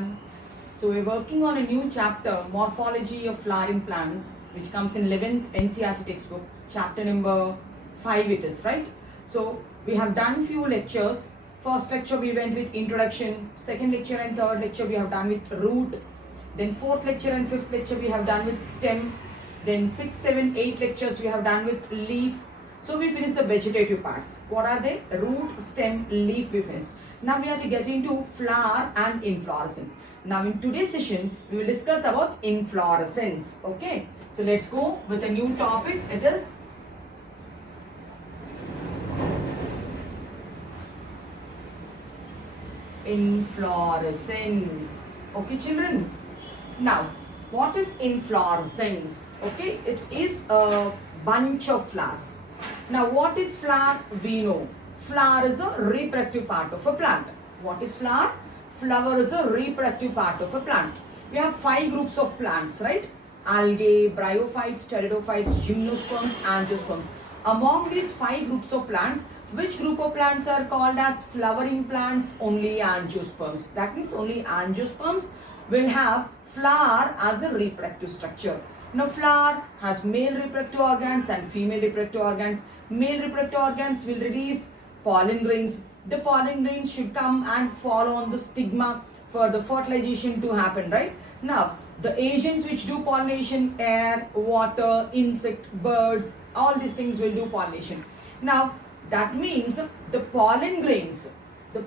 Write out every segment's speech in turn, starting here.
everyone. So we're working on a new chapter, Morphology of Flowering Plants, which comes in 11th NCERT textbook, chapter number 5 it is, right? So we have done few lectures. First lecture we went with introduction, second lecture and third lecture we have done with root, then fourth lecture and fifth lecture we have done with stem, then 6, 7, 8 lectures we have done with leaf. So we finished the vegetative parts. What are they? Root, stem, leaf we finished. Now we have to get into flower and inflorescence. Now in today's session, we will discuss about inflorescence. Okay. So let's go with a new topic. It is inflorescence. Okay children. Now what is inflorescence? Okay. It is a bunch of flowers. Now what is flower? We know. Flower is a reproductive part of a plant. What is flower? Flower is a reproductive part of a plant. We have 5 groups of plants, right? Algae, bryophytes, pteridophytes, gymnosperms, angiosperms. Among these 5 groups of plants, which group of plants are called as flowering plants? Only angiosperms. That means only angiosperms will have flower as a reproductive structure. Now flower has male reproductive organs and female reproductive organs. Male reproductive organs will release pollen grains. The pollen grains should come and fall on the stigma for the fertilization to happen, right? Now, the agents which do pollination, air, water, insect, birds, all these things will do pollination. Now, that means the pollen grains, if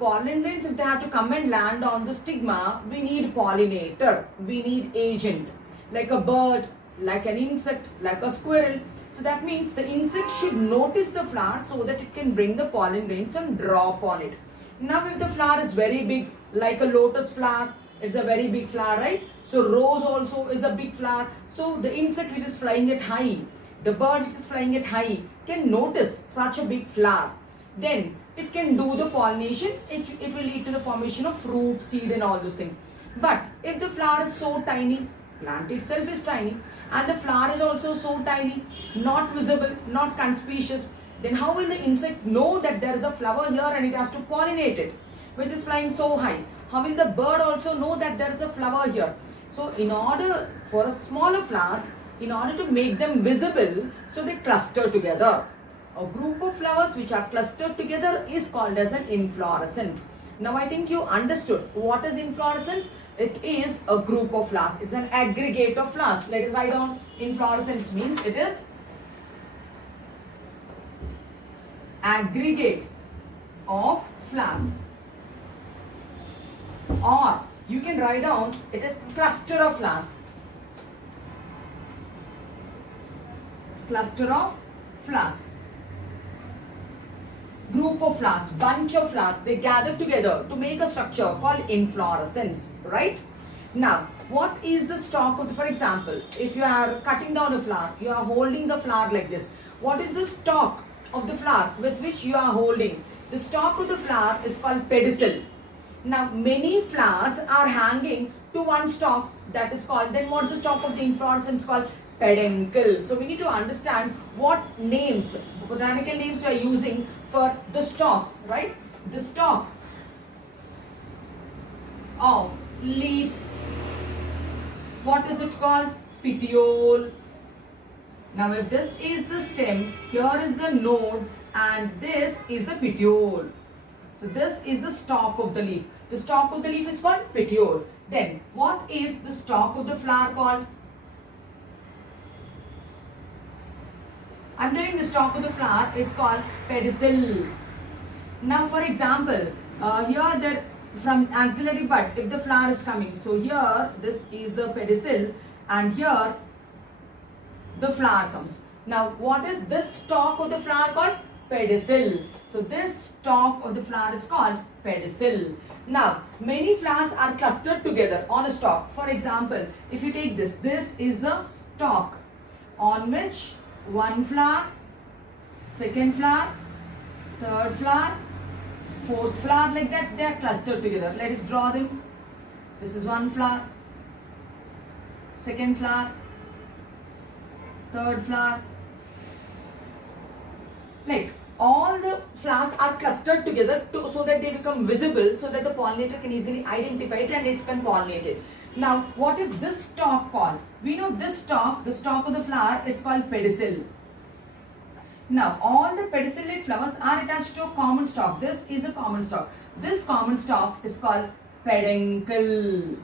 they have to come and land on the stigma, we need pollinator, we need agent, like a bird, like an insect, like a squirrel. So that means the insect should notice the flower so that it can bring the pollen grains and drop on it. Now if the flower is very big, like a lotus flower, it's a very big flower, right? So rose also is a big flower. So the insect which is flying at high, the bird which is flying at high can notice such a big flower. Then it can do the pollination. It will lead to the formation of fruit, seed and all those things. But if the flower is so tiny, plant itself is tiny and the flower is also so tiny, not visible, not conspicuous, then how will the insect know that there is a flower here and it has to pollinate it, which is flying so high? How will the bird also know that there is a flower here? So in order for a smaller flowers, in order to make them visible, so they cluster together. A group of flowers which are clustered together is called as an inflorescence. Now I think you understood what is inflorescence. It is a group of flowers. It's an aggregate of flowers. Let us write down inflorescence means it is aggregate of flowers. Or you can write down it is cluster of flowers. It's cluster of flowers. Group of flowers, bunch of flowers, they gather together to make a structure called inflorescence, right? Now, what is the stalk of for example, if you are cutting down a flower, you are holding the flower like this. What is the stalk of the flower with which you are holding? The stalk of the flower is called pedicel. Now, many flowers are hanging to one stalk, that is called, then what is the stalk of the inflorescence called? Peduncle. So we need to understand what names, botanical names we are using for the stalks, right? The stalk of leaf, what is it called? Petiole. Now if this is the stem, here is the node and this is the petiole. So this is the stalk of the leaf. The stalk of the leaf is called petiole. Then what is the stalk of the flower called? I'm telling the stalk of the flower is called pedicel. Now for example, here there from axillary bud, if the flower is coming, so here this is the pedicel and here the flower comes. Now what is this stalk of the flower called? Pedicel. So this stalk of the flower is called pedicel. Now many flowers are clustered together on a stalk. For example, if you take this is the stalk on which one flower, second flower, third flower, fourth flower, like that they are clustered together. Let us draw them. This is one flower, second flower, third flower, like all the flowers are clustered together so that they become visible, so that the pollinator can easily identify it and it can pollinate it. Now, what is this stalk called? We know this stalk, the stalk of the flower is called pedicel. Now, all the pedicellate flowers are attached to a common stalk. This is a common stalk. This common stalk is called peduncle.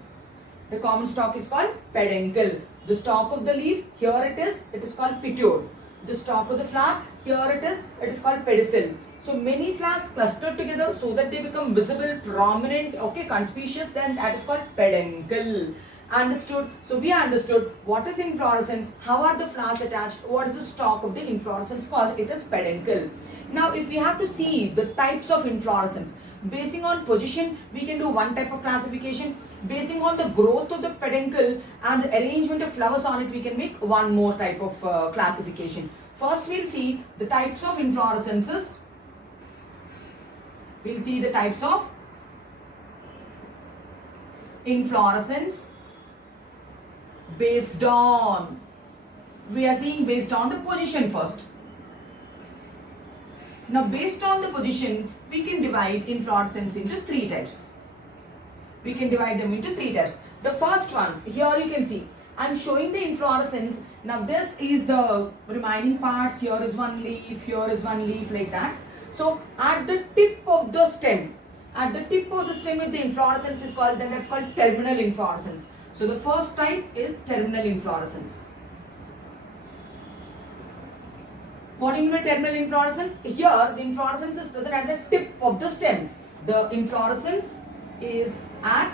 The common stalk is called peduncle. The stalk of the leaf, here it is called petiole. The stalk of the flower, here it is called pedicel. So many flowers clustered together so that they become visible, prominent, okay, conspicuous, then that is called peduncle. Understood? So we understood what is inflorescence, how are the flowers attached, what is the stalk of the inflorescence called, it is peduncle. Now if we have to see the types of inflorescence, basing on position, we can do one type of classification. Basing on the growth of the peduncle and the arrangement of flowers on it, we can make one more type of classification. First, we'll see the types of inflorescences. We'll see the types of inflorescence based on, we are seeing based on the position first. Now, based on the position, we can divide inflorescence into three types. We can divide them into three types. The first one, here you can see, I am showing the inflorescence. Now, this is the remaining parts. Here is one leaf, here is one leaf, like that. So, at the tip of the stem, if the inflorescence is called, then that's called terminal inflorescence. So, the first type is terminal inflorescence. What do you mean by terminal inflorescence? Here, the inflorescence is present at the tip of the stem. The inflorescence is at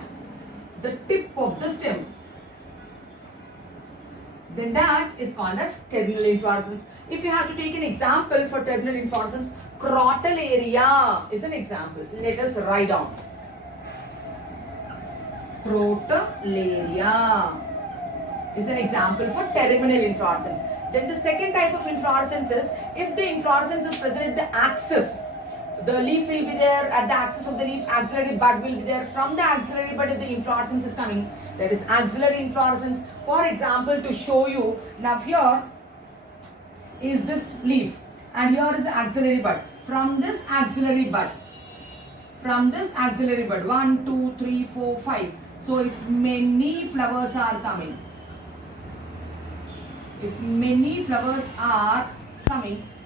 the tip of the stem. Then that is called as terminal inflorescence. If you have to take an example for terminal inflorescence, crotalaria is an example. Let us write down. Crotalaria is an example for terminal inflorescence. Then the second type of inflorescence is if the inflorescence is present at the axis. The leaf will be there at the axis of the leaf, axillary bud will be there. From the axillary bud, if the inflorescence is coming, that is axillary inflorescence. For example, to show you, now here is this leaf and here is the axillary bud. From this axillary bud, 1, 2, 3, 4, 5. So if many flowers are coming,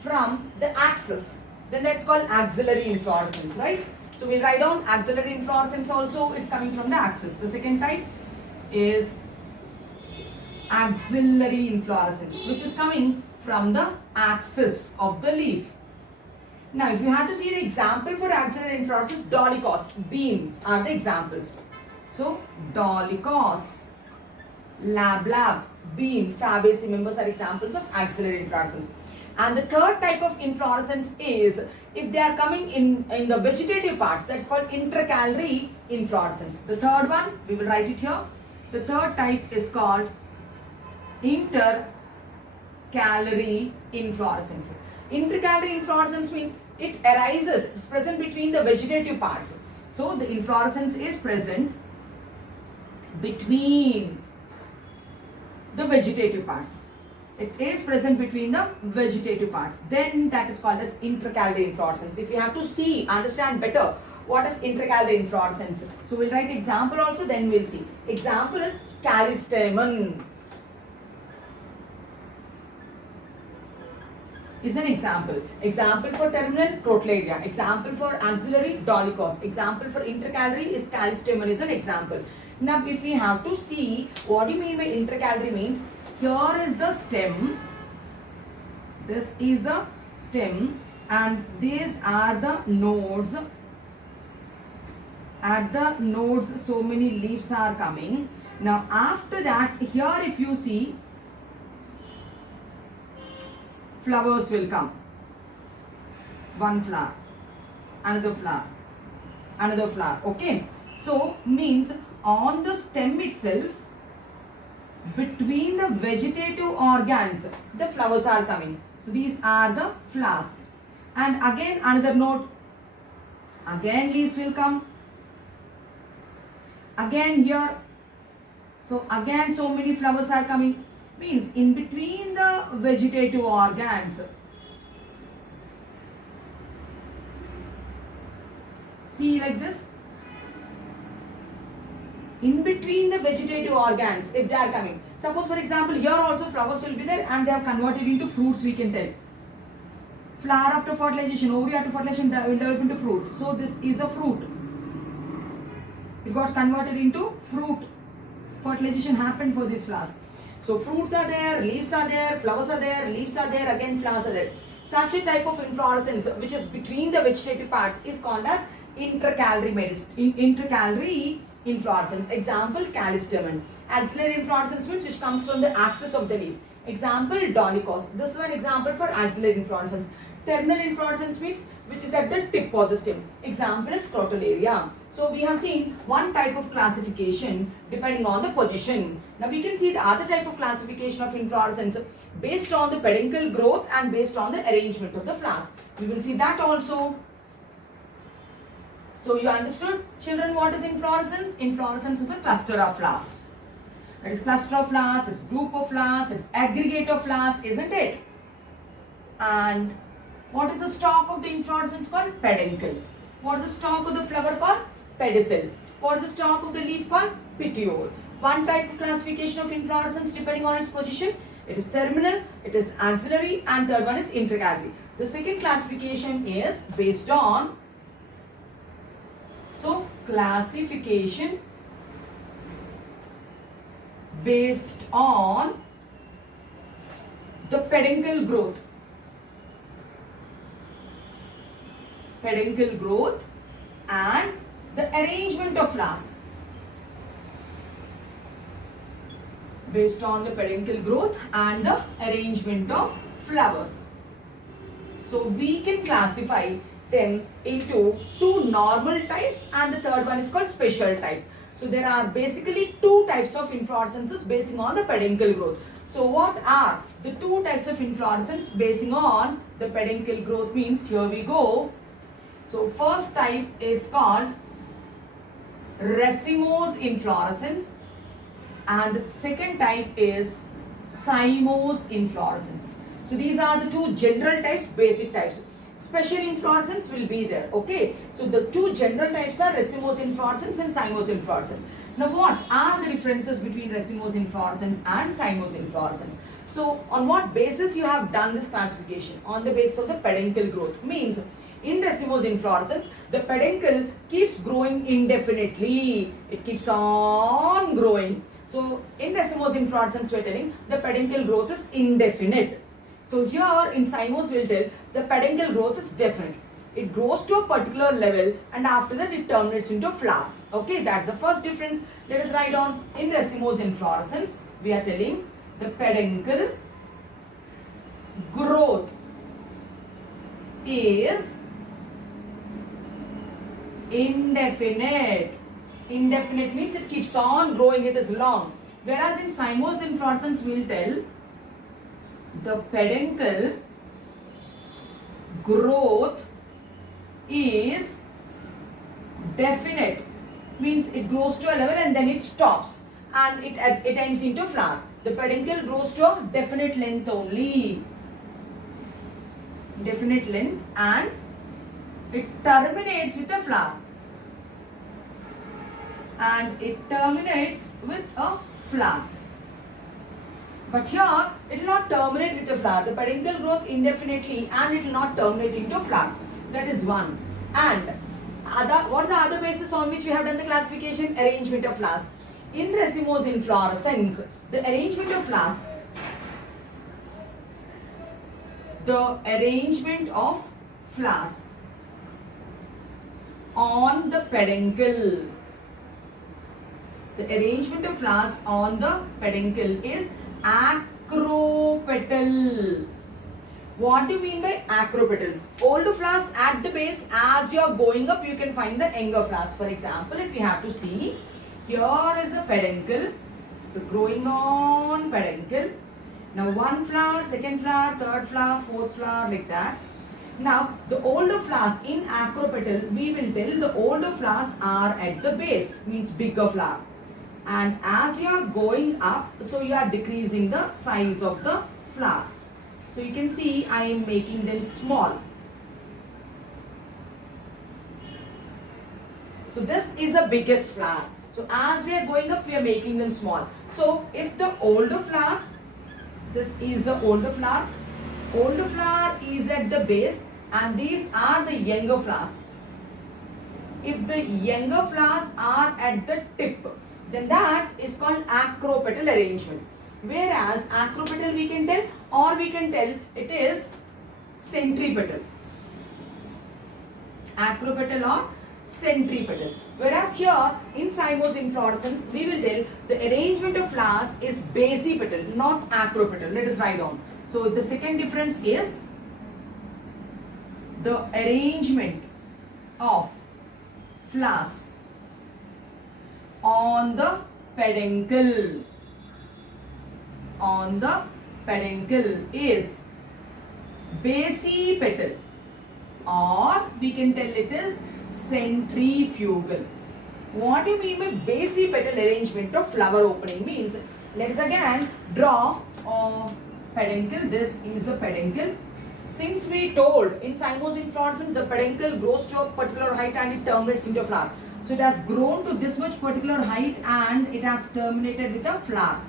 from the axis, then that's called axillary inflorescence, right? So we'll write down axillary inflorescence also is coming from the axis. The second type is axillary inflorescence, which is coming from the axis of the leaf. Now, if you have to see the example for axillary inflorescence, dolichos, beans are the examples. So, dolichos, lab, bean, fabaceae members are examples of axillary inflorescence. And the third type of inflorescence is if they are coming in the vegetative parts, that's called intercalary inflorescence. The third one, we will write it here. The third type is called intercalary inflorescence. Intercalary inflorescence means it arises, it's present between the vegetative parts. So the inflorescence is present between the vegetative parts. It is present between the vegetative parts. Then that is called as intercalary inflorescence. If you have to see, understand better what is intercalary inflorescence. So we'll write example also, then we'll see. Example is callistemon. Is an example. Example for terminal, crotalaria. Example for axillary, dolichos. Example for intercalary is callistemon is an example. Now if we have to see what do you mean by intercalary means, here is the stem, this is the stem and these are the nodes. At the nodes so many leaves are coming. Now after that, here if you see, flowers will come. One flower, another flower, another flower. Okay. So means on the stem itself, between the vegetative organs, the flowers are coming. So these are the flowers. And again another node. Again leaves will come. Again here. So again so many flowers are coming. Means in between the vegetative organs, See like this. In between the vegetative organs, if they are coming. Suppose for example, here also flowers will be there and they are converted into fruits, we can tell. Flower after fertilization, ovary after fertilization will develop into fruit. So this is a fruit. It got converted into fruit. Fertilization happened for these flowers. So fruits are there, leaves are there, flowers are there, leaves are there, again flowers are there. Such a type of inflorescence which is between the vegetative parts is called as intercalary inflorescence. Example, callistemon. Axillary inflorescence means which comes from the axis of the leaf. Example, dolichos. This is an example for axillary inflorescence. Terminal inflorescence means which is at the tip of the stem. Example is crotalaria. So we have seen one type of classification depending on the position. Now we can see the other type of classification of inflorescence based on the peduncle growth and based on the arrangement of the flowers. We will see that also. So you understood, children, what is inflorescence? Inflorescence is a cluster of flowers. It is cluster of flowers, it's group of flowers, it's aggregate of flowers, isn't it? And what is the stalk of the inflorescence called? Peduncle. What is the stalk of the flower called? Pedicel. What is the stalk of the leaf called? Petiole. One type of classification of inflorescence depending on its position. It is terminal, it is axillary, and third one is intercalary. The second classification is based on, so classification based on the peduncle growth. Peduncle growth and the arrangement of flowers. Based on the peduncle growth and the arrangement of flowers. So we can classify them into two normal types and the third one is called special type. So there are basically two types of inflorescences basing on the peduncle growth. So what are the two types of inflorescence basing on the peduncle growth means, here we go. So first type is called racemose inflorescence and the second type is cymose inflorescence. So these are the two general types, basic types. Special inflorescence will be there, okay. So the two general types are racemose inflorescence and cymose inflorescence. Now what are the differences between racemose inflorescence and cymose inflorescence? So on what basis you have done this classification? On the basis of the peduncle growth. Means in racemose inflorescence, the peduncle keeps growing indefinitely. It keeps on growing. So in racemose inflorescence we are telling the peduncle growth is indefinite. So here in cymose we will tell the peduncle growth is definite. It grows to a particular level and after that it terminates into a flower. Okay, that's the first difference. Let us write on. In racemose inflorescence we are telling the peduncle growth is indefinite. Indefinite means it keeps on growing, it is long. Whereas in cymose inflorescence we will tell the peduncle growth is definite. Means it grows to a level and then it stops and it ends into flower. The peduncle grows to a definite length only. Definite length and it terminates with a flower. And it terminates with a flower. But here it will not terminate with a flower. The peduncle growth indefinitely and it will not terminate into flower. That is one. And what is the other basis on which we have done the classification? Arrangement of flowers. In racemose inflorescence, the arrangement of flowers. The arrangement of flowers on the peduncle. The arrangement of flowers on the peduncle is acropetal. What do you mean by acropetal? Older flowers at the base, as you are going up, you can find the younger flowers. For example, if we have to see, here is a peduncle, the growing on peduncle. Now one flower, second flower, third flower, fourth flower, like that. Now the older flowers in acropetal, we will tell the older flowers are at the base, means bigger flower. And as you are going up, so you are decreasing the size of the flower. So you can see I am making them small. So this is the biggest flower. So as we are going up, we are making them small. So if the older flowers, this is the older flower is at the base and these are the younger flowers. If the younger flowers are at the tip, then that is called acropetal arrangement. Whereas acropetal we can tell, or we can tell it is centripetal. Acropetal or centripetal. Whereas here in cymose inflorescence we will tell the arrangement of flowers is basipetal, not acropetal. Let us write down. So the second difference is the arrangement of flowers on the peduncle. On the peduncle is basipetal, or we can tell it is centrifugal. What do you mean by basipetal arrangement of flower opening? Means, let us again draw a peduncle. This is a peduncle. Since we told in cymose inflorescence the peduncle grows to a particular height and it terminates into a flower. So it has grown to this much particular height and it has terminated with a flower.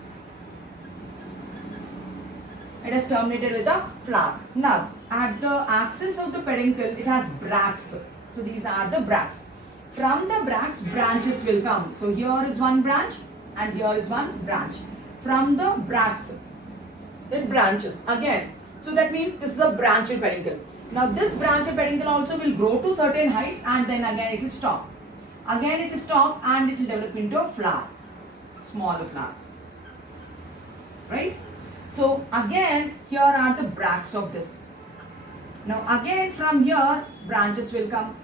It has terminated with a flower. Now, at the axis of the peduncle, it has bracts. So these are the bracts. From the bracts, branches will come. So here is one branch and here is one branch. From the bracts, it branches again. So that means this is a branched peduncle. Now this branched peduncle also will grow to certain height and then again it will stop. Again it will stop and it will develop into a flower. Smaller flower. Right? So again here are the bracts of this. Now again from here branches will come.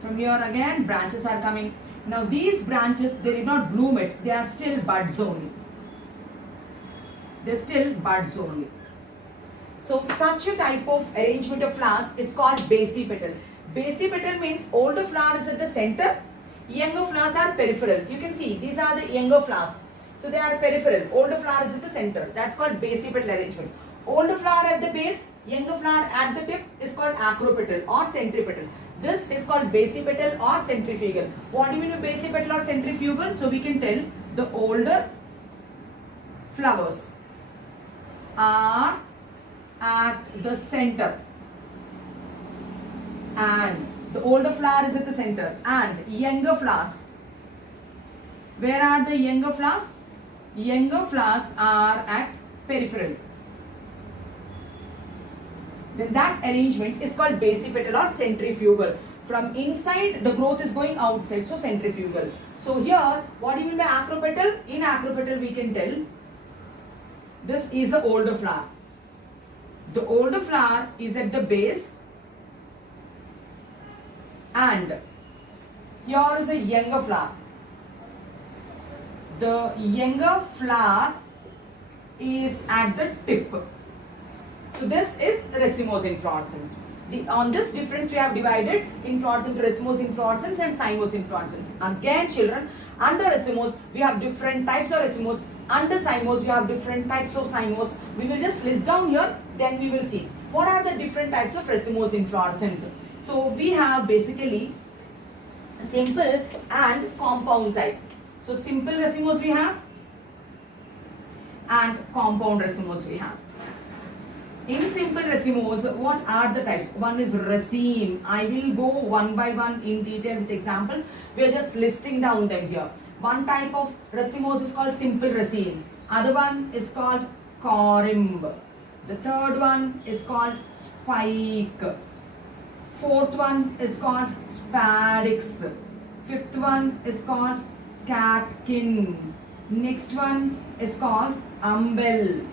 From here again branches are coming. Now these branches, they did not bloom it. They are still buds only. They are still buds only. So such a type of arrangement of flowers is called basipetal. Basipetal means older flower is at the center. Younger flowers are peripheral. You can see these are the younger flowers. So they are peripheral. Older flower is at the center. That's called basipetal arrangement. Older flower at the base, younger flower at the tip is called acropetal or centripetal. This is called basipetal or centrifugal. What do you mean by basipetal or centrifugal? So we can tell the older flowers are at the center and the older flower is at the center, and younger flowers. Where are the younger flowers? Younger flowers are at peripheral. Then that arrangement is called basipetal or centrifugal. From inside the growth is going outside, so centrifugal. So here, what do you mean by acropetal? In acropetal we can tell this is the older flower. The older flower is at the base and here is a younger flower. The younger flower is at the tip. So this is racemose inflorescence. On this difference we have divided inflorescence into racemose inflorescence and cymose inflorescence. Again children, under racemose we have different types of racemose. Under cymose we have different types of cymose. We will just list down here, then we will see what are the different types of racemose inflorescence. So we have basically simple and compound type. So simple racemose we have and compound racemose we have. In simple racemose, what are the types? One is raceme. I will go one by one in detail with examples. We are just listing down them here. One type of racemose is called simple raceme. Other one is called corymb. The third one is called spike. Fourth one is called spadix. Fifth one is called catkin. Next one is called umbel.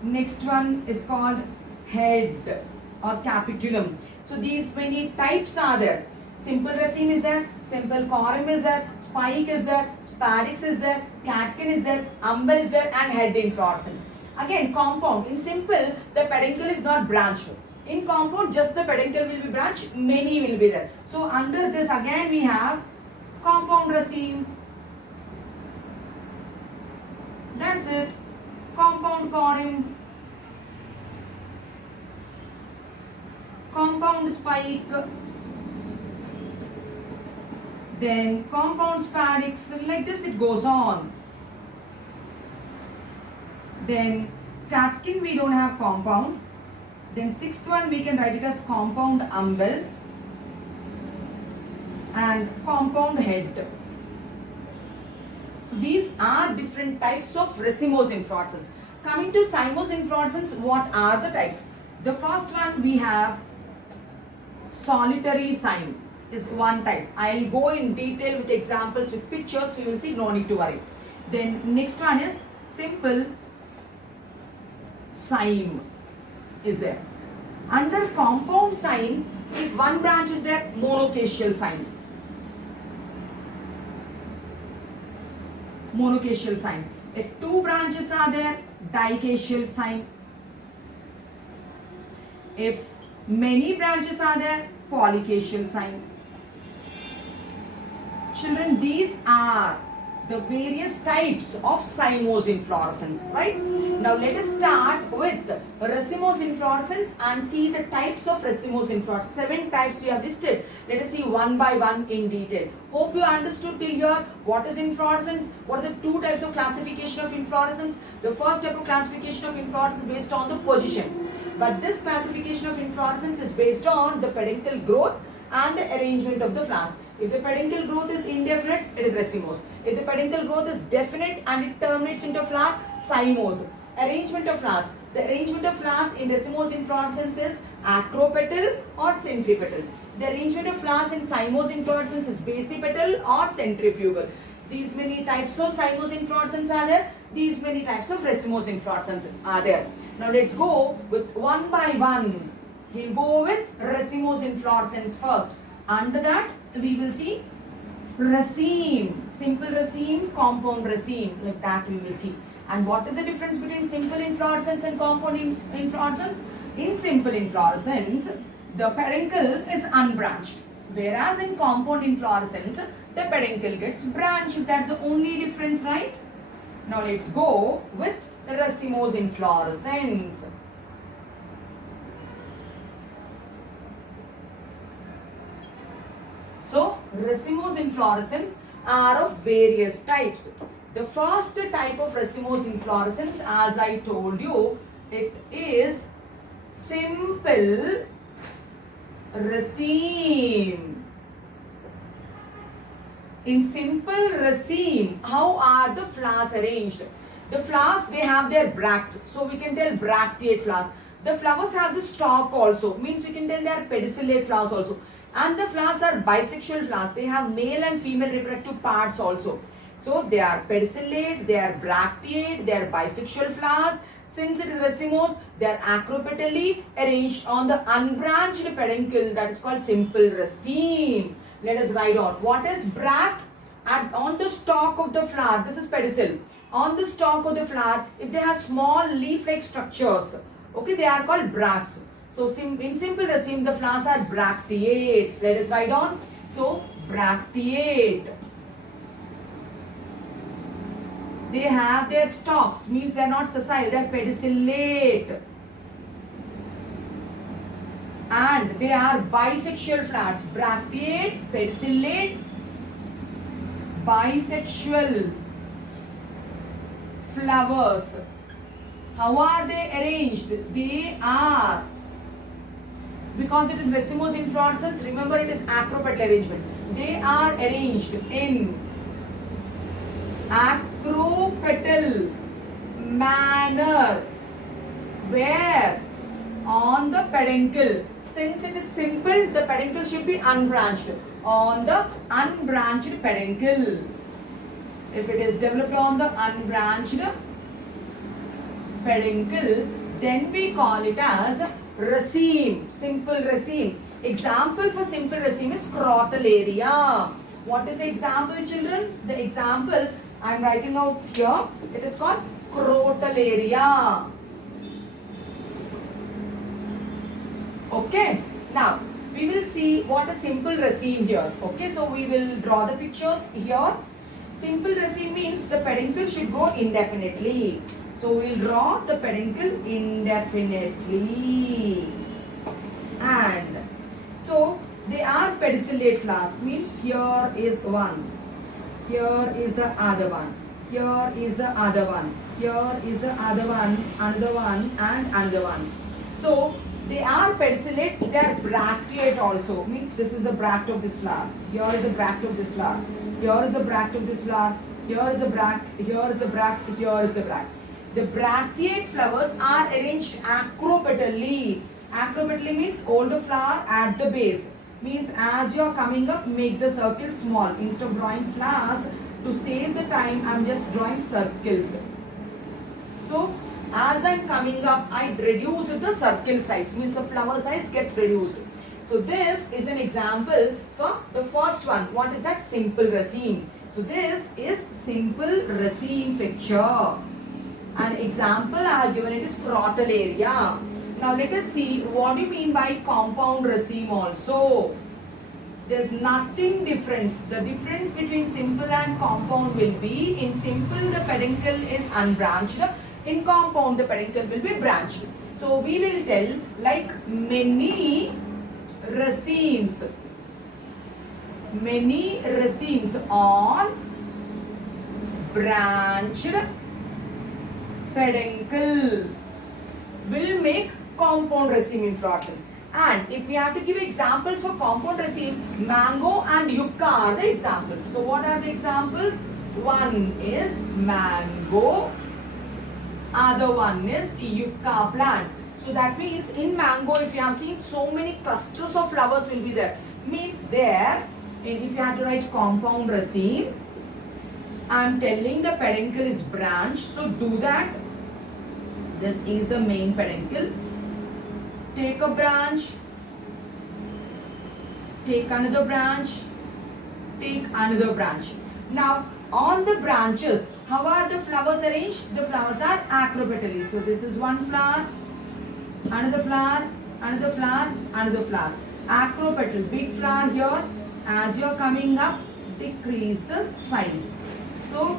Next one is called head or capitulum. So these many types are there. Simple raceme is there, simple corymb is there, spike is there, spadix is there, catkin is there, umbel is there, and head inflorescence. Again, compound. In simple, the peduncle is not branched. In compound, just the peduncle will be branched, many will be there. So under this again we have compound raceme. That's it. Compound corymb, compound spike, Then compound spadix, like this it goes on. Then catkin we don't have compound. Then sixth one we can write it as compound umbel and compound head. So these are different types of racemose inflorescence. Coming to cymose inflorescence, what are the types? The first one we have solitary cyme is one type. I'll go in detail with examples with pictures, we will see, no need to worry. Then next one is simple cyme is there. Under compound cyme, if one branch is there, monocacial cyme. Monocacial cyme. If two branches are there, dicacial cyme. If many branches are there, polycacial cyme. Children, these are the various types of cymose inflorescence, right? Now let us start with racemose inflorescence and see the types of racemose inflorescence. 7 types we have listed. Let us see one by one in detail. Hope you understood till here what is inflorescence, what are the 2 types of classification of inflorescence. The first type of classification of inflorescence based on the position. But this classification of inflorescence is based on the peduncle growth and the arrangement of the flowers. If the peduncle growth is indefinite, it is racemose. If the peduncle growth is definite and it terminates into flower, cymose. Arrangement of flowers. The arrangement of flowers in racemose inflorescence is acropetal or centripetal. The arrangement of flowers in cymose inflorescence is basipetal or centrifugal. These many types of cymose inflorescence are there. These many types of racemose inflorescence are there. Now let's go with one by one. We'll go with racemose inflorescence first. Under that, we will see raceme, simple raceme, compound raceme, like that we will see. And what is the difference between simple inflorescence and compound inflorescence? In simple inflorescence, the peduncle is unbranched, whereas in compound inflorescence, the peduncle gets branched. That's the only difference, right? Now let's go with racemose inflorescence. So, racemose inflorescence are of various types. The first type of racemose inflorescence, as I told you, it is simple raceme. In simple raceme, how are the flowers arranged? The flowers, they have their bracts. So, we can tell bracteate flowers. The flowers have the stalk also. Means we can tell they are pedicellate flowers also. And the flowers are bisexual flowers. They have male and female reproductive parts also. So they are pedicellate, they are bracteate, they are bisexual flowers. Since it is racemose, they are acropetally arranged on the unbranched peduncle. That is called simple raceme. Let us write on. What is bract? On the stalk of the flower, this is pedicel. On the stalk of the flower, if they have small leaf-like structures, okay, they are called bracts. So, in simple raceme, the flowers are bracteate. Let us write on. So, bracteate. They have their stalks, means they are not sessile, they are pedicellate. And they are bisexual flowers. Bracteate, pedicellate, bisexual flowers. How are they arranged? They are, because it is racemose inflorescence, remember it is acropetal arrangement. They are arranged in acropetal manner. Where? On the peduncle. Since it is simple, the peduncle should be unbranched. On the unbranched peduncle. If it is developed on the unbranched peduncle, then we call it as raceme, simple raceme. Example for simple raceme is crotalaria. What is the example, children? The example I am writing out here, it is called crotalaria. Okay, now we will see what is simple raceme here. Okay, so we will draw the pictures here. Simple raceme means the peduncle should grow indefinitely. So we will draw the peduncle indefinitely. And so they are pedicellate flowers. Means here is one, here is the other one, here is the other one, here is the other one, another one, and another one. So they are pedicellate, they are bracteate also. Means this is the bract of this flower, here is the bract of this flower, here is the bract of this flower, here is the bract, here is the bract, here is the bract. The bracteate flowers are arranged acropetally. Acropetally means hold the flower at the base. Means as you are coming up, make the circle small. Instead of drawing flowers, to save the time, I am just drawing circles. So as I am coming up, I reduce the circle size. Means the flower size gets reduced. So this is an example for the first one. What is that? Simple raceme. So this is simple raceme picture. An example I have given it is crotalaria. Now let us see what do you mean by compound raceme also. There's nothing difference. The difference between simple and compound will be, in simple the peduncle is unbranched, in compound the peduncle will be branched. So we will tell like many racemes on branched peduncle will make compound raceme inflorescence. And if we have to give examples for compound raceme, mango and yucca are the examples. So what are the examples? One is mango, other one is yucca plant. So that means in mango, if you have seen, so many clusters of flowers will be there. Means there, if you have to write compound raceme, I am telling the peduncle is branched. So do that. This is the main peduncle. Take a branch, take another branch, take another branch. Now on the branches, how are the flowers arranged? The flowers are acropetally. So this is one flower, another flower, another flower, another flower. Acropetal, big flower here. As you are coming up, decrease the size. So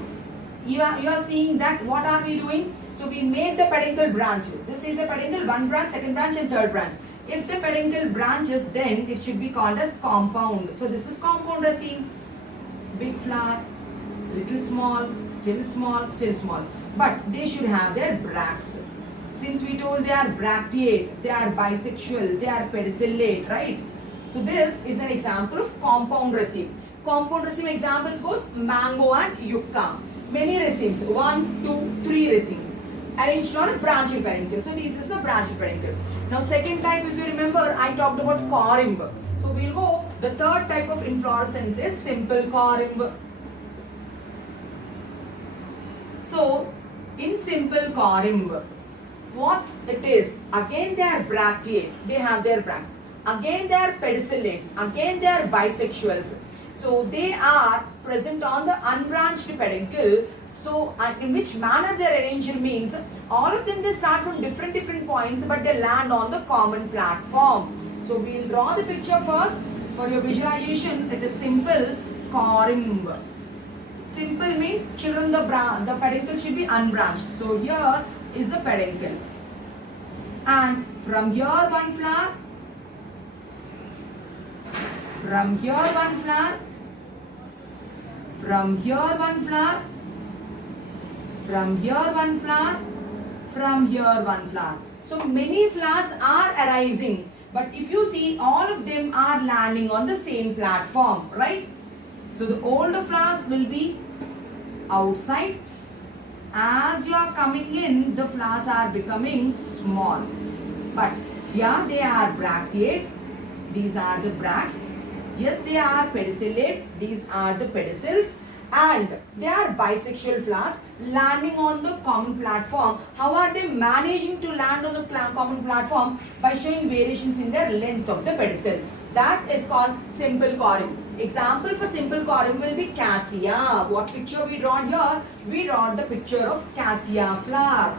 you are seeing that what are we doing? So we made the peduncle branch. This is the peduncle, one branch, second branch and third branch. If the peduncle branches, then it should be called as compound. So this is compound raceme. Big flower, little small, still small, still small. But they should have their bracts. Since we told they are bracteate, they are bisexual, they are pedicellate, right? So this is an example of compound raceme. Compound raceme examples goes mango and yucca. Many racemes, 1, 2, 3 racemes arranged on a branched peduncle. So this is the branched peduncle. Now second type, if you remember, I talked about corymb. So we'll go, the third type of inflorescence is simple corymb. So in simple corymb, what it is, again they are bracteate, they have their bracts. Again they are pedicellates, again they are bisexuals. So they are present on the unbranched peduncle. So in which manner they are arranged means, all of them they start from different points, but they land on the common platform. So we will draw the picture first for your visualization. It is simple corymb. Simple means children, the peduncle should be unbranched. So here is the peduncle, and from here one flower, from here one flower, from here one flower, from here one flower, from here one flower. So many flowers are arising, but if you see, all of them are landing on the same platform, right? So the older flowers will be outside. As you are coming in, the flowers are becoming small. But here they are bracteate. These are the bracts. Yes, they are pedicellate. These are the pedicels. And they are bisexual flowers landing on the common platform. How are they managing to land on the common platform? By showing variations in their length of the pedicel. That is called simple corymb. Example for simple corymb will be cassia. What picture we draw here? We draw the picture of cassia flower.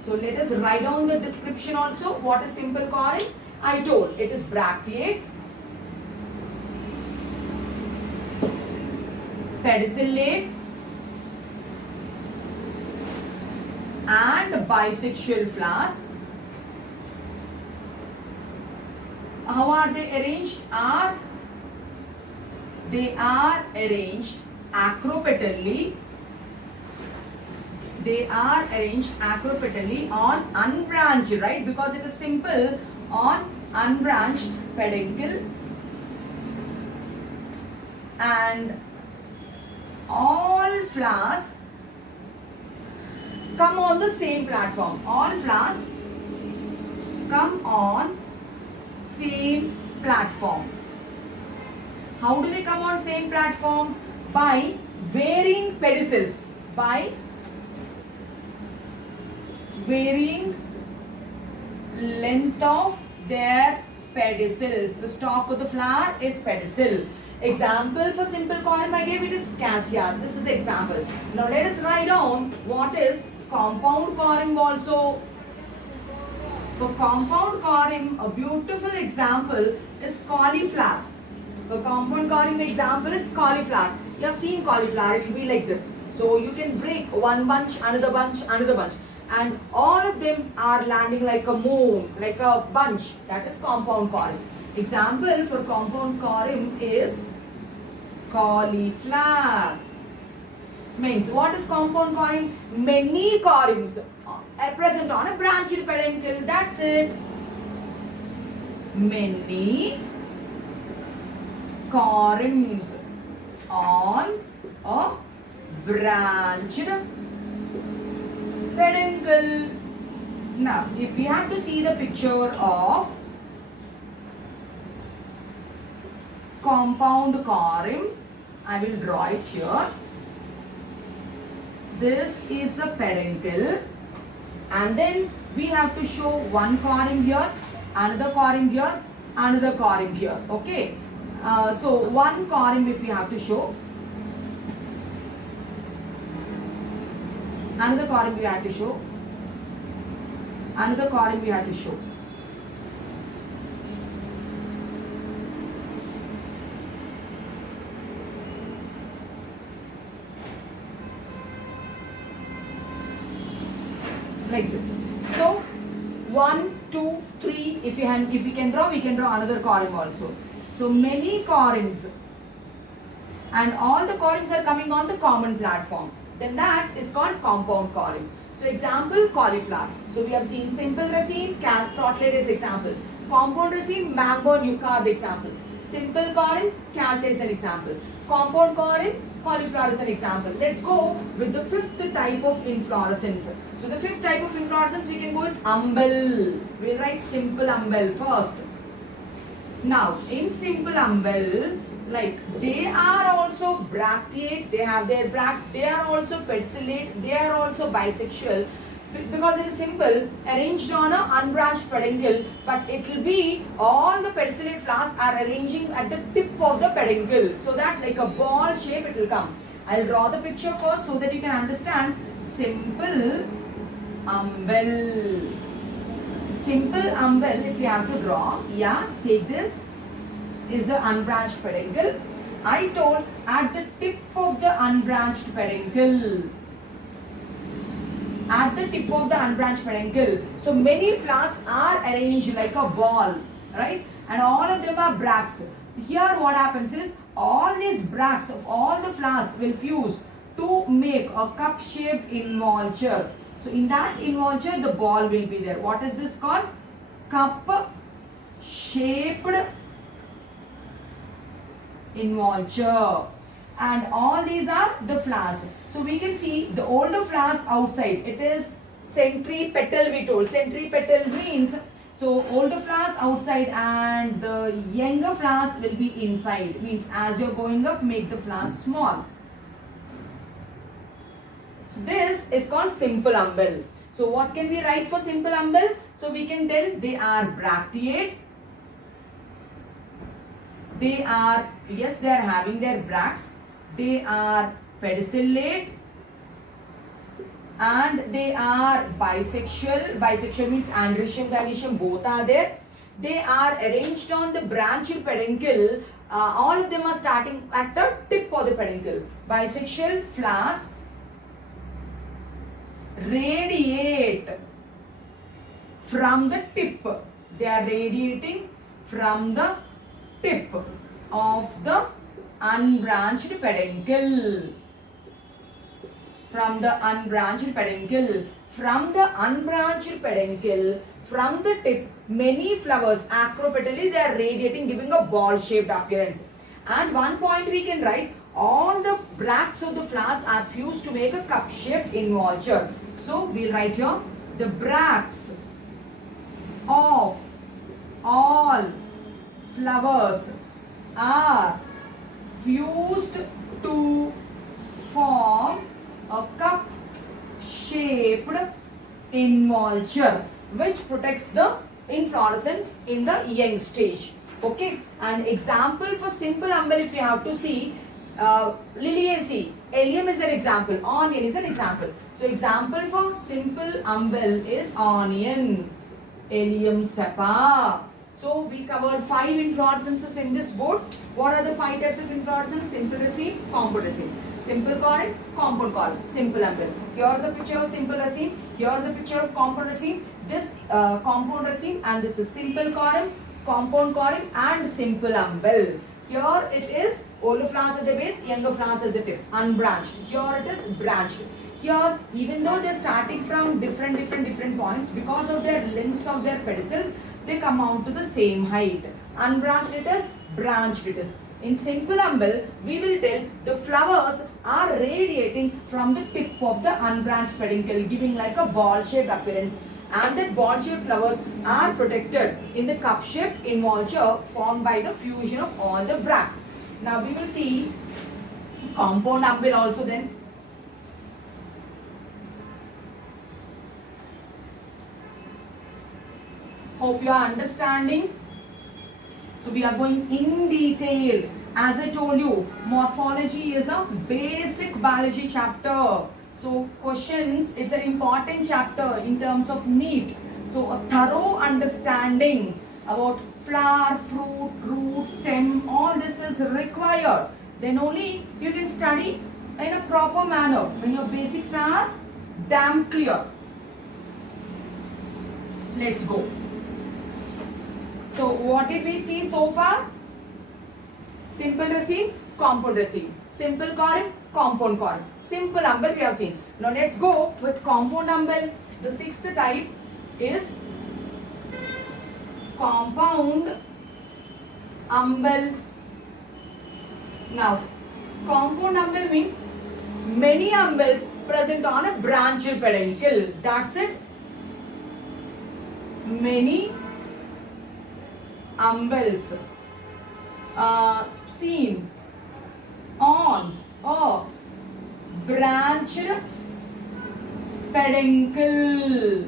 So let us write down the description also. What is simple corymb? I told it is bracteate, pedicellate and bisexual flowers. How are they arranged? Are They are arranged acropedally. They are arranged acropedally on unbranched, right? Because it is simple, on unbranched peduncle, and all flowers come on the same platform. All flowers come on same platform. How do they come on same platform? By varying pedicels. By varying length of their pedicels. The stalk of the flower is pedicel. Example for simple corim I gave, it is cassia. This is the example. Now let us write down what is compound corim also. For compound corim, a beautiful example is cauliflower. For compound corim example is cauliflower. You have seen cauliflower, it will be like this. So you can break one bunch, another bunch, another bunch. And all of them are landing like a moon, like a bunch. That is compound corim. Example for compound corim is cauliflower. Means what is compound corim? Many corims are present on a branched peduncle. That's it. Many corims on a branched peduncle. Now, if we have to see the picture of compound corim, I will draw it here. This is the peduncle, and then we have to show one corim here, another corim here, another corim here. Okay. So one corim if we have to show, another corim we have to show, another corim we have to show. Like this. So 1, 2, 3. If we can draw, we can draw another corim also. So many corims, and all the corims are coming on the common platform. Then that is called compound corim. So example, cauliflower. So we have seen simple raceme, trotlet is example. Compound raceme, mango, yucca are the examples. Simple corim, cassia is an example. Compound corim, cauliflower is an example. Let's go with the fifth type of inflorescence. So the fifth type of inflorescence, we can go with umbel. We'll write simple umbel first. Now, in simple umbel, like they are also bracteate, they have their bracts, they are also pedicellate, they are also bisexual, because it is simple, arranged on a unbranched peduncle, but it will be all the pedicellate flowers are arranging at the tip of the peduncle, so that like a ball shape it will come. I'll draw the picture first so that you can understand. Simple umbel. Simple umbel, if you have to draw, yeah, take this, is the unbranched peduncle. I told at the tip of the unbranched peduncle. At the tip of the unbranched peduncle. So many flowers are arranged like a ball, right? And all of them are bracts. Here what happens is, all these bracts of all the flowers will fuse to make a cup-shaped involucre. So in that involucre, the ball will be there. What is this called? Cup-shaped involucre. And all these are the flowers. So we can see the older flowers outside. It is centripetal we told. Centripetal means, so older flowers outside and the younger flowers will be inside. Means as you're going up, make the flowers small. So this is called simple umbel. So what can we write for simple umbel? So we can tell they are bracteate. They are, yes, they are having their bracts. They are pedicellate. And they are bisexual. Bisexual means androecium, gynoecium, both are there. They are arranged on the branched peduncle. All of them are starting at the tip of the peduncle. Bisexual flowers radiate from the tip. They are radiating from the tip of the unbranched peduncle. From the unbranched peduncle. From the unbranched peduncle, from the tip, many flowers acropetally, they are radiating, giving a ball-shaped appearance. And one point we can write, all the bracts of the flowers are fused to make a cup-shaped involucre. So we'll write here, the bracts of all flowers are fused to form a cup-shaped involucre which protects the inflorescence in the young stage. Okay, and example for simple umbel, if you have to see, liliaceae, allium is an example, onion is an example. So example for simple umbel is onion, allium cepa. So we covered 5 inflorescences in this board. What are the 5 types of inflorescence? Simple raceme, compound raceme. Simple corym, compound corym, simple umbel. Here's a picture of simple raceme. Here's a picture of compound raceme. This compound raceme, and this is simple corym, compound corym, and simple umbel. Here it is older flowers at the base, younger flowers at the tip, unbranched. Here it is branched. Here, even though they're starting from different points, because of their lengths of their pedicels, they come out to the same height. Unbranched it is, branched it is. In simple umbel, we will tell the flowers are radiating from the tip of the unbranched peduncle, giving like a ball-shaped appearance. And that ball-shaped flowers are protected in the cup-shaped involucre formed by the fusion of all the bracts. Now we will see compound umbel also then. Hope you are understanding. So we are going in detail. As I told you, morphology is a basic biology chapter. So questions, it's an important chapter in terms of NEET. So a thorough understanding about flower, fruit, root, stem, all this is required. Then only you can study in a proper manner when your basics are damn clear. Let's go. So what did we see so far? Simple raceme, compound raceme. Simple corym, compound corym. Simple umbel we have seen. Now let's go with compound umbel. The 6th type is compound umbel. Now compound umbel means many umbels present on a branched peduncle. That's it. Many umbels seen on a branched peduncle.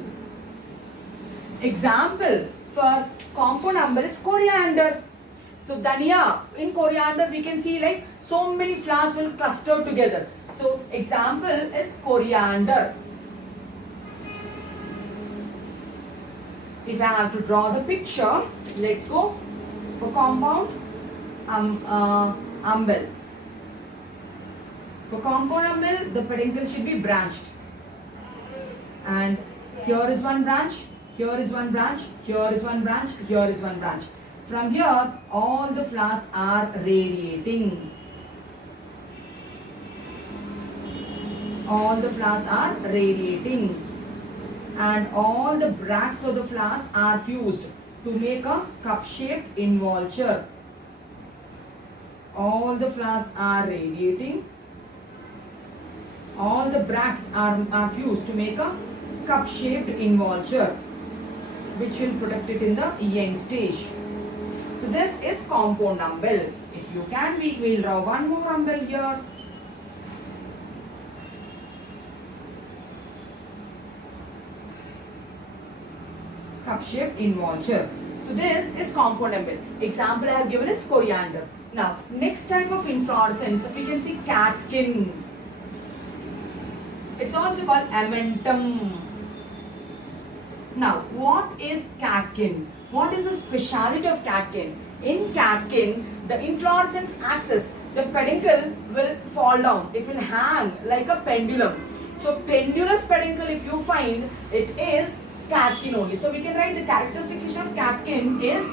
Example for compound umbel is coriander. So dhania, in coriander we can see like so many flowers will cluster together. So example is coriander. If I have to draw the picture, let's go for compound umbel. For compound umbel, the peduncle should be branched. And here is one branch, here is one branch, here is one branch, here is one branch. From here, all the flowers are radiating. All the flowers are radiating. And all the bracts of the flowers are fused to make a cup-shaped involucre. All the flowers are radiating. All the bracts are fused to make a cup-shaped involucre which will protect it in the young stage. So this is compound umbel. If you can, we will draw one more umbel here. Cup-shaped involucre. So this is compound umbel. Example I have given is coriander. Now next type of inflorescence we can see catkin. It's also called amentum. Now what is catkin? What is the speciality of catkin? In catkin, the inflorescence axis, the peduncle will fall down. It will hang like a pendulum. So pendulous peduncle, if you find, it is catkin only. So we can write the characteristic feature of catkin is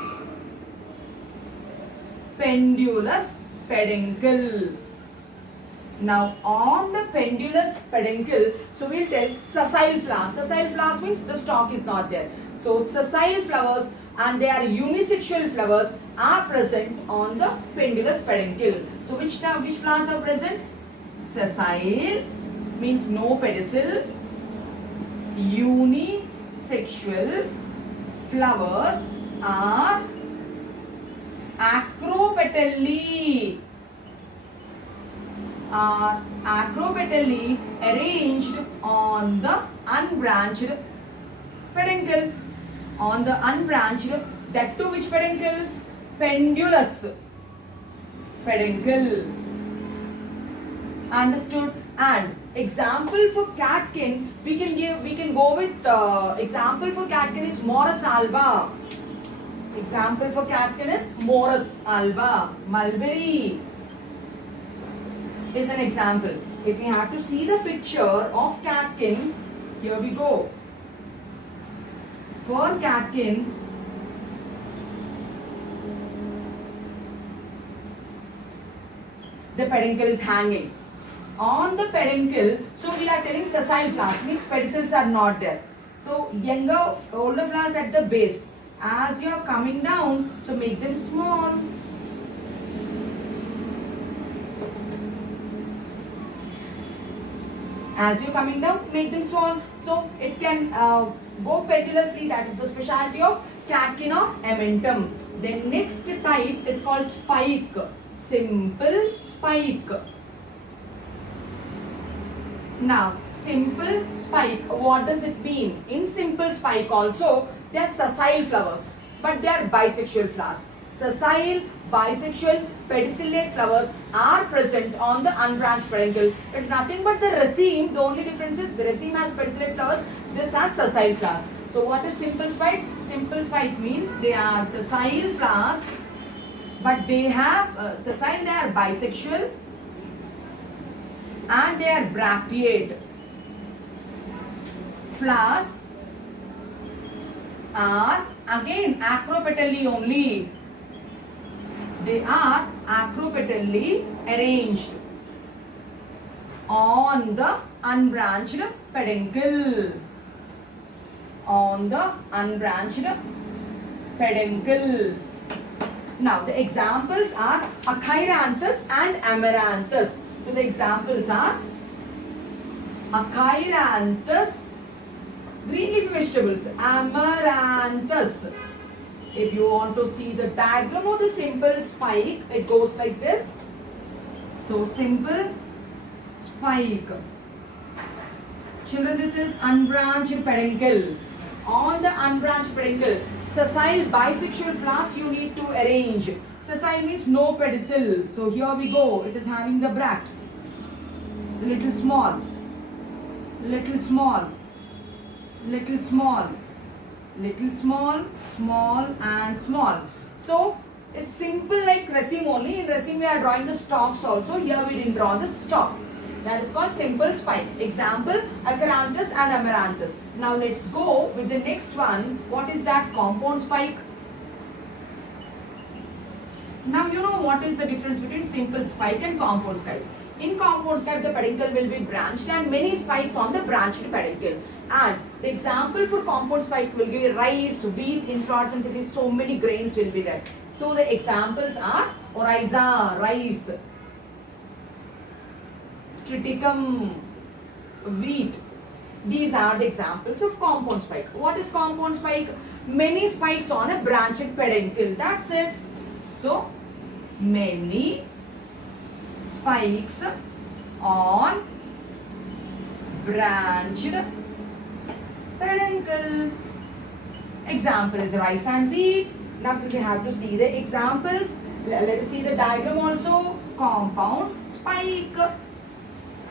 pendulous peduncle. Now on the pendulous peduncle, so we'll tell sessile flowers. Sessile flowers means the stalk is not there. So sessile flowers and they are unisexual flowers are present on the pendulous peduncle. So which flowers are present? Sessile means no pedicel. Unisexual flowers are acropetally arranged on the unbranched peduncle. On the unbranched, that too which peduncle? Pendulous peduncle. Understood? And example for catkin, we can go with example for catkin is Morus alba. Example for catkin is Morus alba. Mulberry is an example. If we have to see the picture of catkin, here we go. For catkin, the peduncle is hanging. On the peduncle, so we are telling sessile flowers, means pedicels are not there. So older flowers at the base. As you are coming down, so make them small. As you're coming down, make them small. So it can go pendulously. That is the specialty of catkin or amentum. Then next type is called spike. Simple spike. Now, simple spike, what does it mean? In simple spike also, they are sessile flowers, but they are bisexual flowers. Sessile, bisexual, pedicellate flowers are present on the unbranched peduncle. It's nothing but the raceme. The only difference is the raceme has pedicellate flowers, this has sessile flowers. So what is simple spike? Simple spike means they are sessile flowers, but they have sessile, they are bisexual and they are bracteate. Flowers are again acropetally only. They are acropetally arranged on the unbranched peduncle. On the unbranched peduncle. Now the examples are Achyranthes and Amaranthus. So the examples are Achyranthes, green leafy vegetables, Amaranthus. If you want to see the diagram of the simple spike, it goes like this. So simple spike. Children, this is unbranched peduncle. On the unbranched peduncle, sessile bisexual flowers you need to arrange. Sessile means no pedicel. So here we go. It is having the bract. It's little small, little small, little small, little small, small and small. So it's simple like raceme only. In raceme we are drawing the stalks also. Here we didn't draw the stalk. That is called simple spike. Example, Achyranthes and Amaranthus. Now let's go with the next one. What is that? Compound spike. Now you know what is the difference between simple spike and compound spike. In compound spike, the peduncle will be branched and many spikes on the branched peduncle. And the example for compound spike will give rice, wheat, inflorescence. If it's so many grains will be there. So the examples are Oryza, rice, Triticum, wheat. These are the examples of compound spike. What is compound spike? Many spikes on a branched peduncle. That's it. So, many spikes on branched peduncle. Example is rice and wheat. Now we have to see the examples. Let us see the diagram also. Compound spike.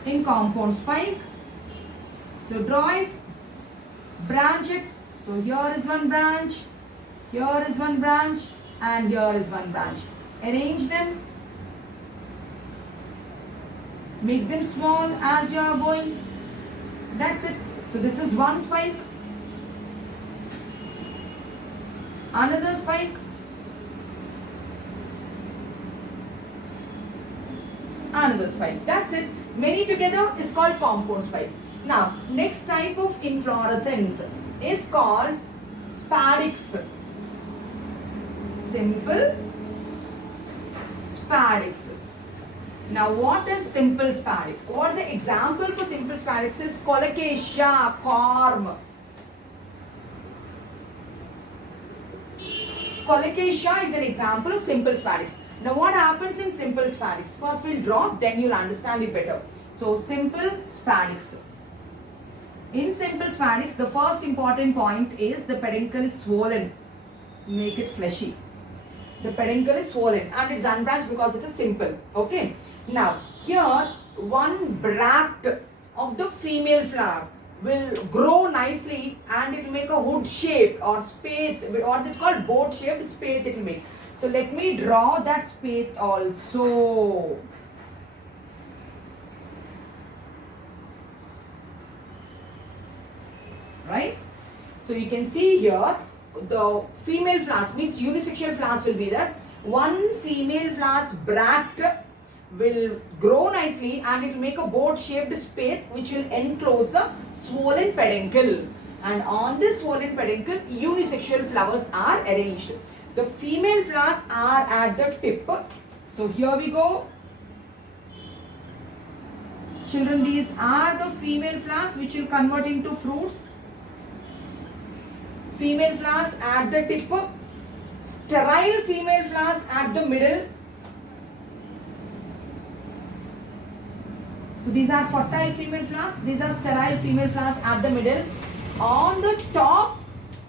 In compound spike, so draw it, branch it. So here is one branch, here is one branch and here is one branch. Arrange them, make them small as you are going. That's it. So this is one spike, another spike, another spike. That's it. Many together is called compound spike. Now, next type of inflorescence is called spadix. Simple spadix. Now, what is simple spadix? What is the example for simple spadix is colocasia, corm. Colocasia is an example of simple spadix. Now, what happens in simple spadix? First, we'll draw, then you'll understand it better. So, simple spadix. In simple spadix, the first important point is the peduncle is swollen. Make it fleshy. The peduncle is swollen and it's unbranched because it is simple. Okay. Now, here one bract of the female flower will grow nicely and it will make a hood shape or spathe, or is it called boat shaped spathe it will make. So, let me draw that spathe also. Right? So, you can see here the female flowers means unisexual flowers will be there. One female flower's bract will grow nicely and it will make a boat shaped spathe which will enclose the swollen peduncle. And on this swollen peduncle, unisexual flowers are arranged. The female flowers are at the tip. So here we go. Children, these are the female flowers which will convert into fruits. Female flowers at the tip. Sterile female flowers at the middle. So these are fertile female flowers. These are sterile female flowers at the middle. On the top,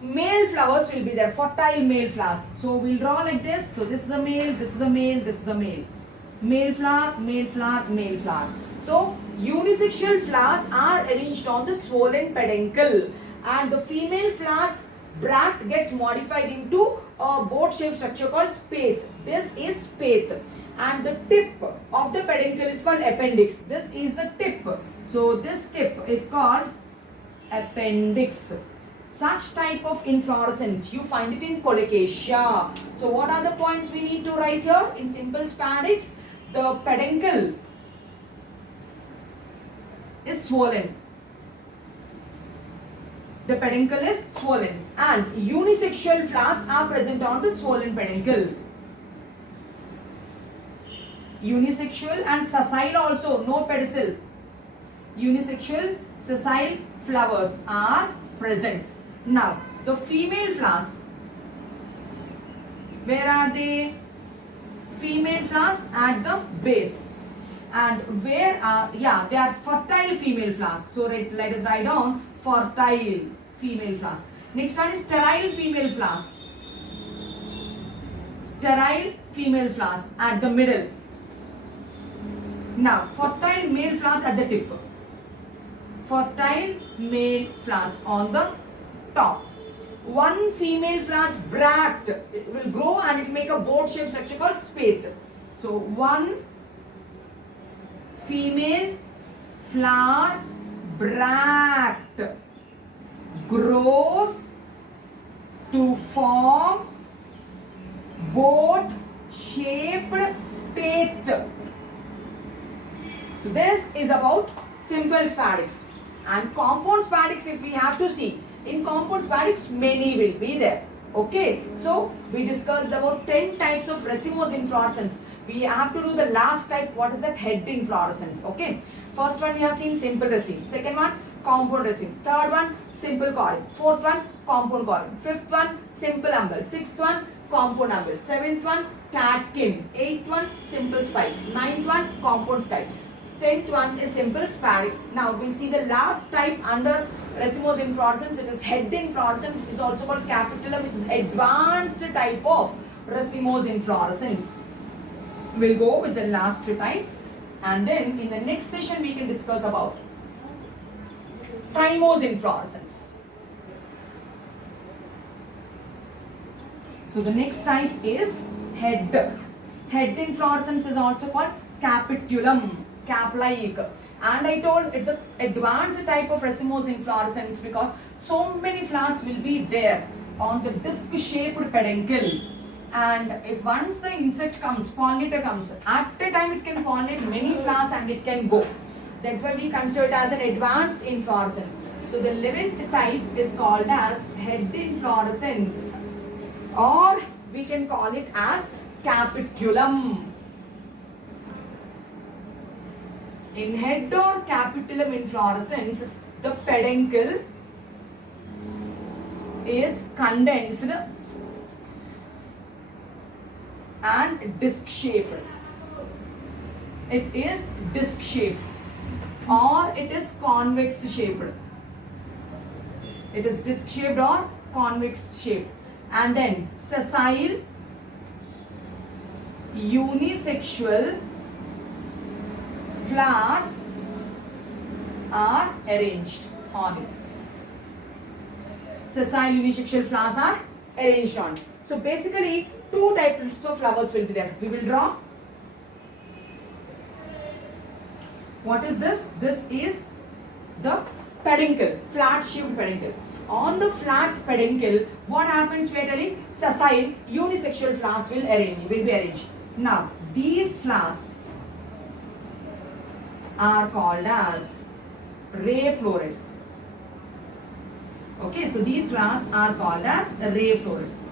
male flowers will be there. Fertile male flowers. So we'll draw like this. So this is a male, this is a male, this is a male. Male flower, male flower, male flower. So unisexual flowers are arranged on the swollen peduncle. And the female flowers bract gets modified into a boat shaped structure called spathe. This is spathe. And the tip of the peduncle is called appendix. This is the tip. So this tip is called appendix. Such type of inflorescence you find it in colocasia. So what are the points we need to write here in simple spadix? The peduncle is swollen. The peduncle is swollen and unisexual flowers are present on the swollen peduncle. Unisexual and sessile also, no pedicel. Unisexual, sessile flowers are present. Now, the female flowers, where are they? Female flowers at the base. And where are, yeah, they are fertile female flowers. So, let us write down fertile female flowers. Next one is sterile female flowers. Sterile female flowers at the middle. Now, fertile male flowers at the tip. Fertile male flowers on the top. One female flower's bract will grow and it will make a boat shaped structure called spathe. So, one female flower bract grows to form boat shaped spathe. So this is about simple spadix. And compound spadix, if we have to see, in compound spadix many will be there. Okay, so we discussed about 10 types of racemose inflorescence. We have to do the last type, what is that? Head inflorescence. Okay, first one we have seen simple raceme. Second one, compound raceme. Third one, simple corym. Fourth one, compound corym. Fifth one, simple umbel. Sixth one, compound umbel. Seventh one, catkin. Eighth one, simple spike. Ninth one, compound spike. 10th one is simple spadix. Now we'll see the last type under racemose inflorescence. It is head inflorescence, which is also called capitulum, which is advanced type of racemose inflorescence. We'll go with the last type, and then in the next session we can discuss about cymose inflorescence. So the next type is head. Head inflorescence is also called capitulum. Cap-like, and I told it's an advanced type of racemose inflorescence because so many flowers will be there on the disc shaped peduncle. And if once the insect comes, pollinator comes, at a time it can pollinate many flowers and it can go. That's why we consider it as an advanced inflorescence. So the 11th type is called as head inflorescence, or we can call it as capitulum. In head or capitulum inflorescence, the peduncle is condensed and disc shaped. It is disc shaped or it is convex shaped. It is disc shaped or convex shaped. And then sessile, unisexual flowers are arranged on it. Sessile unisexual flowers are arranged on. So basically, two types of flowers will be there. We will draw. What is this? This is the peduncle, flat shaped peduncle. On the flat peduncle, what happens? We are telling sessile unisexual flowers will be arranged. Now, these flowers are called as ray florets. Okay, so these flowers are called as ray florets.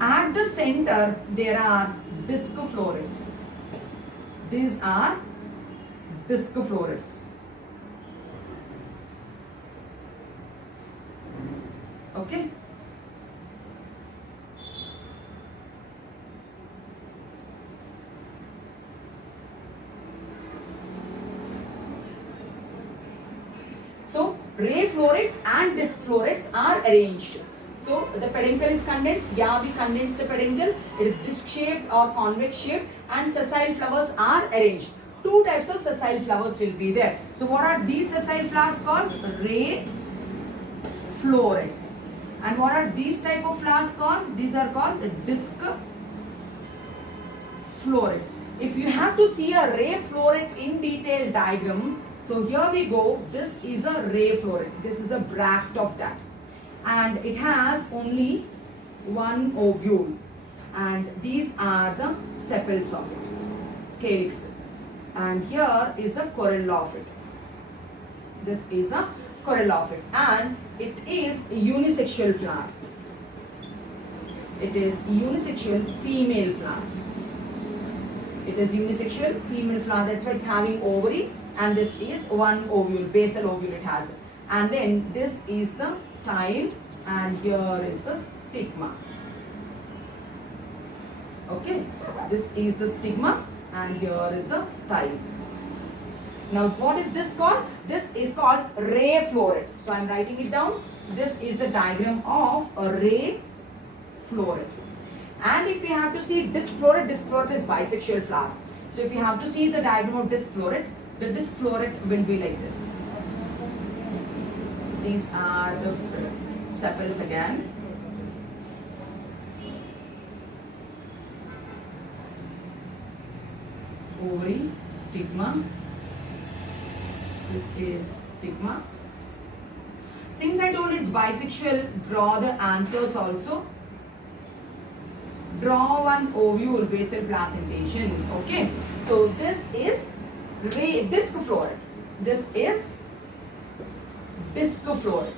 At the center, there are disc florets. These are disc florets. Okay. So, ray florets and disc florets are arranged. So, the peduncle is condensed. Yeah, we condense the peduncle. It is disc shaped or convex shaped, and sessile flowers are arranged. Two types of sessile flowers will be there. So, what are these sessile flowers called? Ray florets. And what are these type of flowers called? These are called disc florets. If you have to see a ray floret in detail diagram, so here we go. This is a ray floret. This is the bract of that. And it has only one ovule. And these are the sepals of it. Calyx. And here is the corolla of it. This is a corolla of it. And it is a unisexual flower. It is unisexual female flower. It is unisexual female flower. That's why it's having ovary. And this is one ovule, basal ovule it has. And then this is the style and here is the stigma. Okay, this is the stigma and here is the style. Now what is this called? This is called ray floret. So I am writing it down. So this is the diagram of a ray floret. And if you have to see disc floret is bisexual flower. So if you have to see the diagram of disc floret, the disc floret will be like this. These are the sepals again. Ovary, stigma. This is stigma. Since I told it's bisexual, draw the anthers also. Draw one ovule, basal placentation. Okay. So this is disc floret. This is disc floret.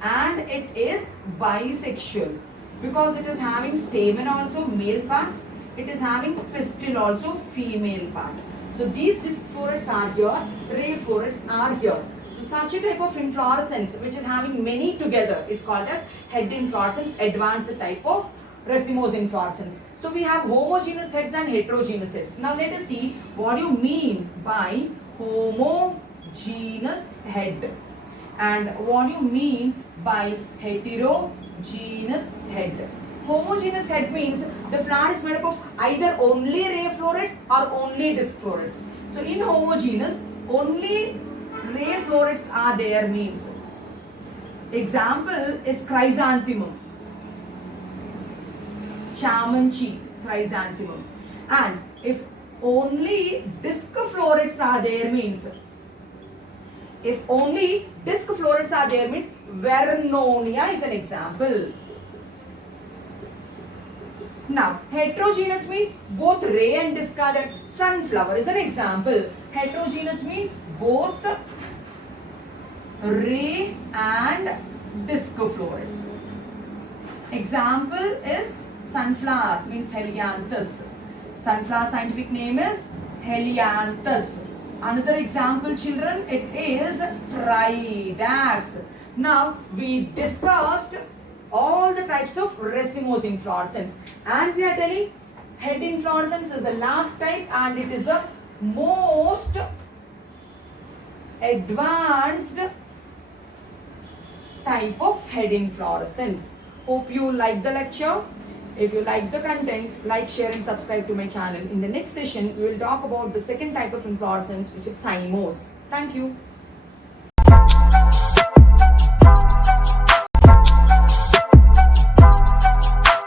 And it is bisexual because it is having stamen also, male part. It is having pistil also, female part. So these disc florets are here, ray florets are here. So such a type of inflorescence which is having many together is called as head inflorescence, advanced type of racemose inflorescence. So we have homogeneous heads and heterogeneous heads. Now let us see what you mean by homogeneous head and what you mean by heterogeneous head. Homogeneous head means the flower is made up of either only ray florets or only disc florets. So in homogeneous, only ray florets are there means. Example is chrysanthemum, chamanchi, chrysanthemum. And if only disc florets are there means, Vernonia is an example. Now, heterogeneous means both ray and discarded. Sunflower is an example. Heterogeneous means both ray and discoflorous. Example is sunflower, means helianthus. Sunflower scientific name is helianthus. Another example, children, it is Tridacus. Now, we discussed all the types of racemose inflorescence, and we are telling head inflorescence is the last type and it is the most advanced type of head inflorescence. Hope you like the lecture. If you like the content, like, share and subscribe to my channel. In the next session, we will talk about the second type of inflorescence, which is cymose. Thank you.